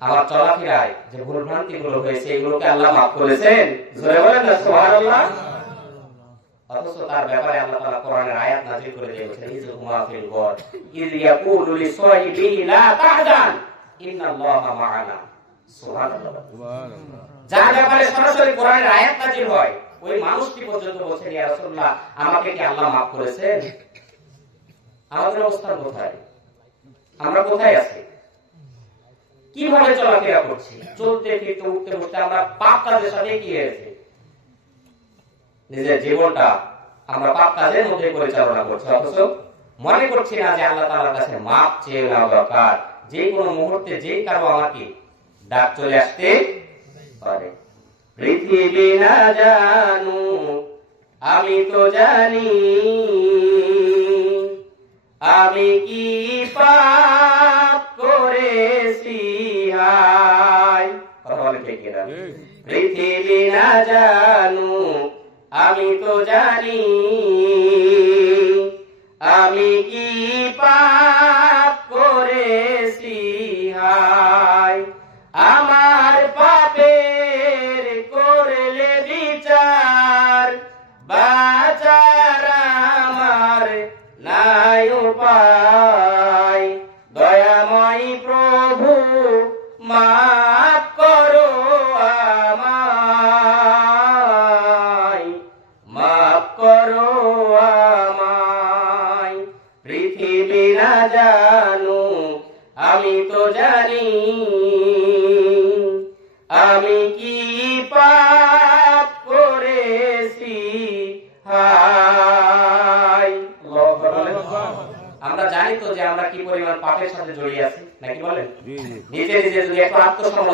আমার চলাফেরায় যে ভুল ভ্রান্তি গুলো হয়েছে এগুলোকে আল্লাহ মাফ করেছেন। জোরে বলেন না সুবহানাল্লাহ। অথচ তার ব্যাপারে আল্লাহ তাআলা কোরআনের আয়াত নাযিল করে দিয়েছেন ইজ হুমা ফিল গর ইজ ইয়াকুলু লিসাহিবিহি লা তাহজান ইন্নাল্লাহা মা'ানা সুবহানাল্লাহ। সুবহানাল্লাহ। যার ব্যাপারে সরাসরি কোরআনের আয়াত নাযিল হয় ওই মানুষটি পর্যন্ত বলছেন ইয়া রাসূলুল্লাহ আমাকে কি আল্লাহ মাফ করেছেন? আমাদের অবস্থান কোথায়? আমরা কোথায় আছি? কীভাবে চলাফেরা করছি? চলতে, ফিরতে, উঠতে, বসতে আমরা পাপ কাজের সাথে কি হয়েছে? নিজের জীবনটা আমরা পাপ কাজের মধ্যে পরিচালনা করছি। অথচ মনে করছি না যে আল্লাহ তাআলার কাছে মাপ চেয়ে নেওয়া দরকার। যে কোনো মুহূর্তে যে কারও আমাকে ডাক চলে আসতে পারে। পৃথিবী না জানু, আমি তো জানি। আমি কি পাপ করেছি? হায় কথা বলে ঠিক কিনা? পৃথিবী না জানু আমি তো জানি আমি কি পাপ জানু আমি তো জানি আমি কি পাপ করেছি? আমরা জানি তো যে আমরা কি পরিমাণ পাপের সাথে জড়িয়ে আছি নাকি বলেন? নিজে নিজে যদি একটু আত্মসম